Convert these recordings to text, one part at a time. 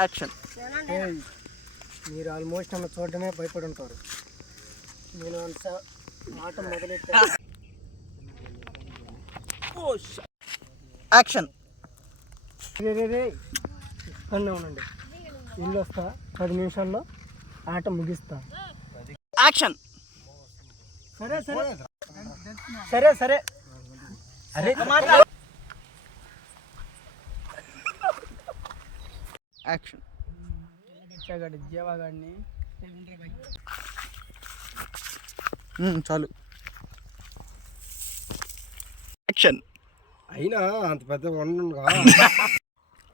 Action. మీరు almost నన్ను చూడటమే భయపడి ఉంటారు. నేను అంత ఆట మొదలెట్టే యాక్షన్. ఇక్కడనే ఉండండి. ఇల్లు వస్తా 10 నిమిషాల్లో ఆట ముగిస్తా. యాక్షన్. సరే సరే సరే సరే అరే యాక్షన్. ఇచ్చాగాడి జీవగాడిని చాలు. యాక్షన్. అయినా అంత పెద్ద వండుగా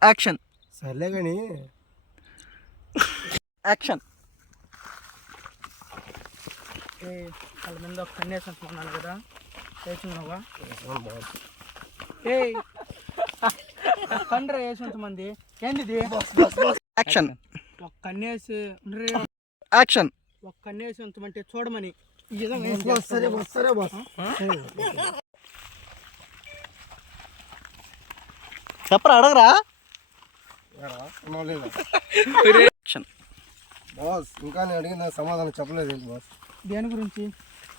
యాక్షన్. సర్లే కానీ యాక్షన్. వాళ్ళ మీద ఒక కన్నేసి అంటున్నాను కదా, వేసుకున్నావా? కండ్ర వేసి మంది ఏంటిది? యాక్షన్. ఒక కన్నేసి యాక్షన్. ఒక కన్నేసి ఉంచమంటే చూడమని చెప్పరా, అడగరా? యాక్షన్. బాస్ ఇంకా నేను అడిగిన సమాధానం చెప్పలేదు బాస్. దేని గురించి?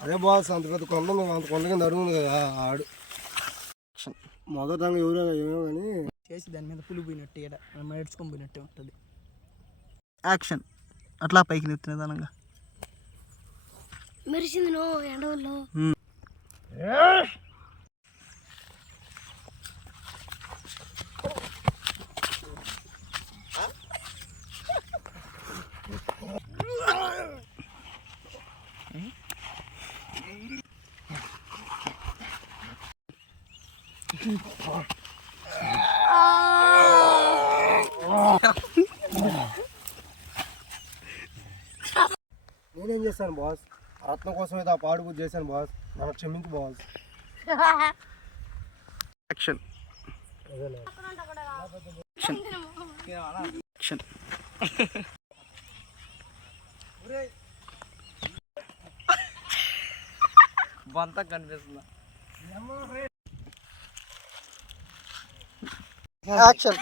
అదే బాస్, అంత పెద్ద కొండ అంత కొండ కింద అడుగుంది కదా ఆడు. మొదటంగా ఎవరో ఏమో కానీ చేసి దాని మీద పులి పోయినట్టు ఏడ ఏడ్చుకొని పోయినట్టే ఉంటుంది. యాక్షన్. అట్లా పైకి నెత్తిన దానంగా మెరిసింది నో ఎండవల్లో. నేనేం చేశాను బాస్? రత్నం కోసం అయితే ఆ పాడు పూజ చేశాను బాస్, నన్ను క్షమించు బాస్. యాక్షన్. యాక్షన్. బంత కనిపిస్తుందా? యాక్షన్.